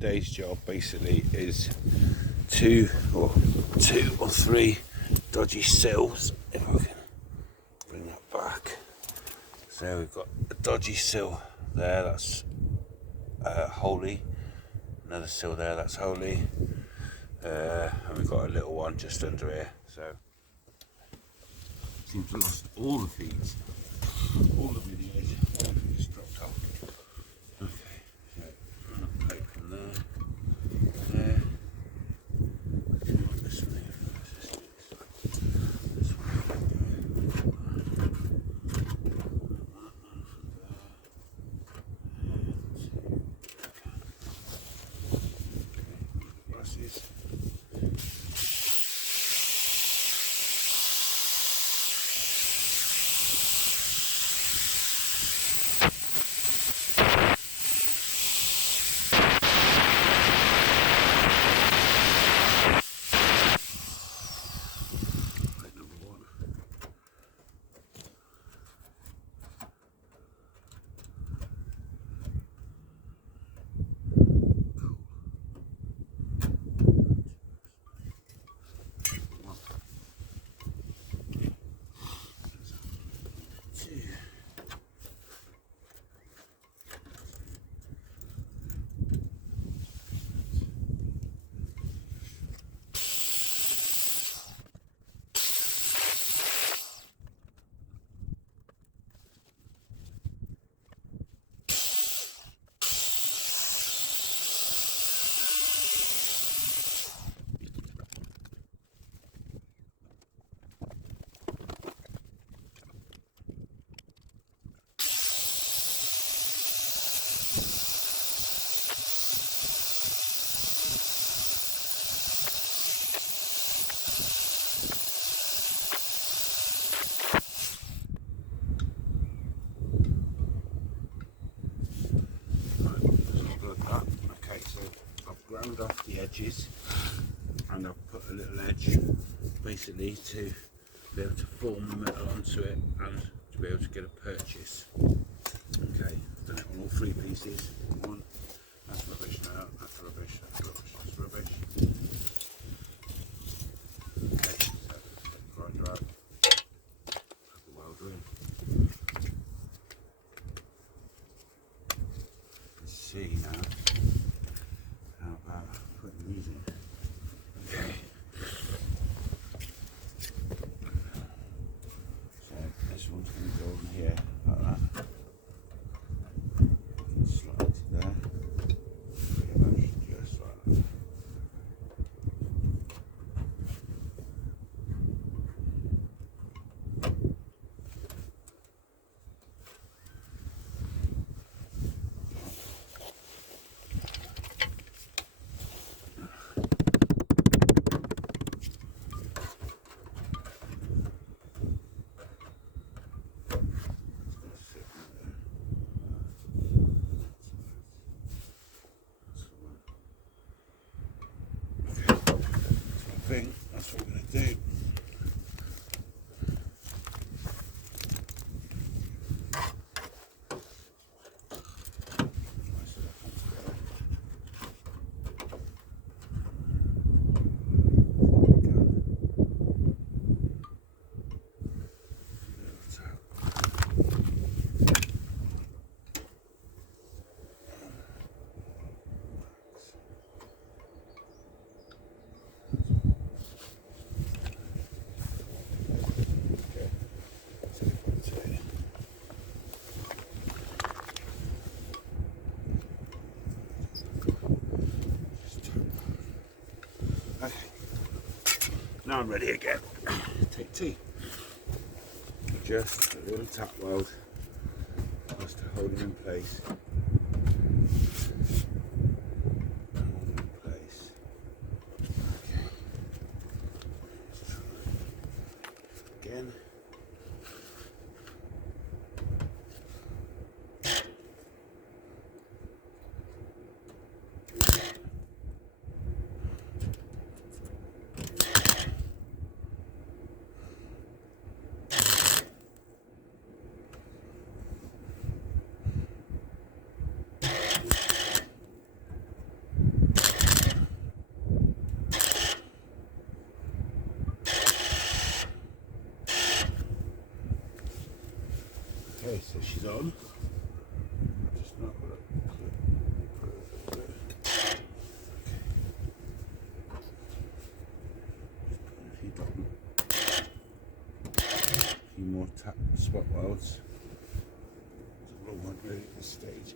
today's job basically is two or three dodgy sills, if I can bring that back. So we've got a dodgy sill there, that's holy, another sill there, that's holy, and we've got a little one just under here. So seems to have lost all the feeds, all the videos, everything just dropped off. Okay, so plate from there, there. This one here, this one here. Glasses. Ground off the edges, and I've put a little edge basically to be able to form the metal onto it and to be able to get a purchase. Okay, I've done it on all three pieces. One, that's rubbish now, that's rubbish, that's rubbish, that's rubbish. Okay, so take the grinder out, put the welder in. Let's see now. Putting these in. Okay. So this one's going to go on here like that. Slide it there. Pretty much just like that. That's what we're going to do. Okay. Now I'm ready again. Take two. Just a little tap weld just to hold it in place. Hold it in place. Okay. Again. more spot welds. I won't really at this stage.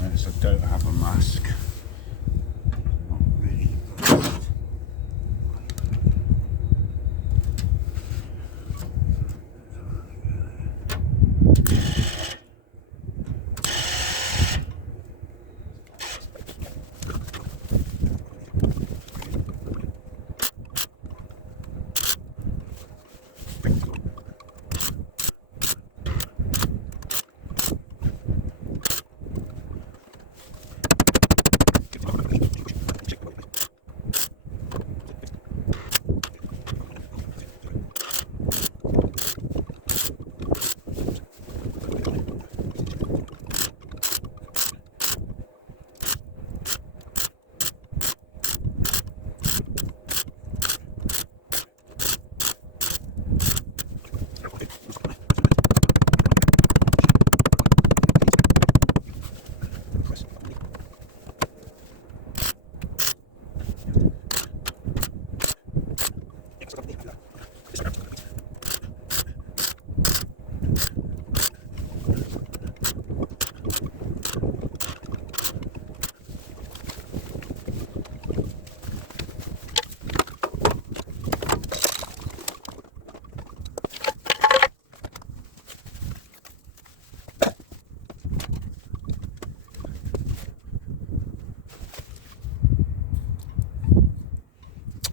Notice I don't have a mask. Not really the best.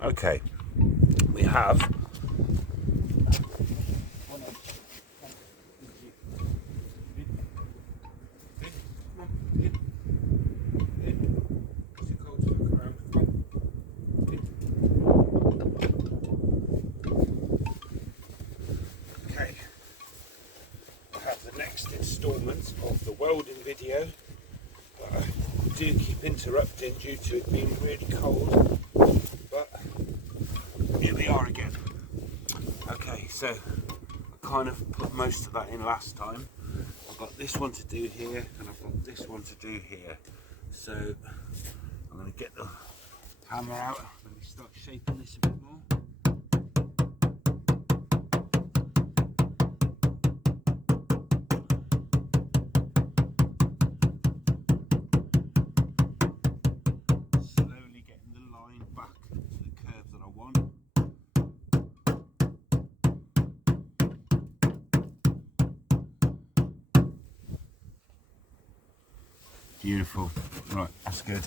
Okay, we have the next instalment of the welding video. I do keep interrupting due to it being really cold, but here we are again. Okay, so I kind of put most of that in last time. I've got this one to do here and I've got this one to do here. So I'm going to get the hammer out and we start shaping this a bit more. Slowly getting the line back to the curve that I want. Beautiful. Right, that's good.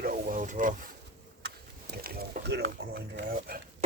good old welder off, get the old good old grinder out.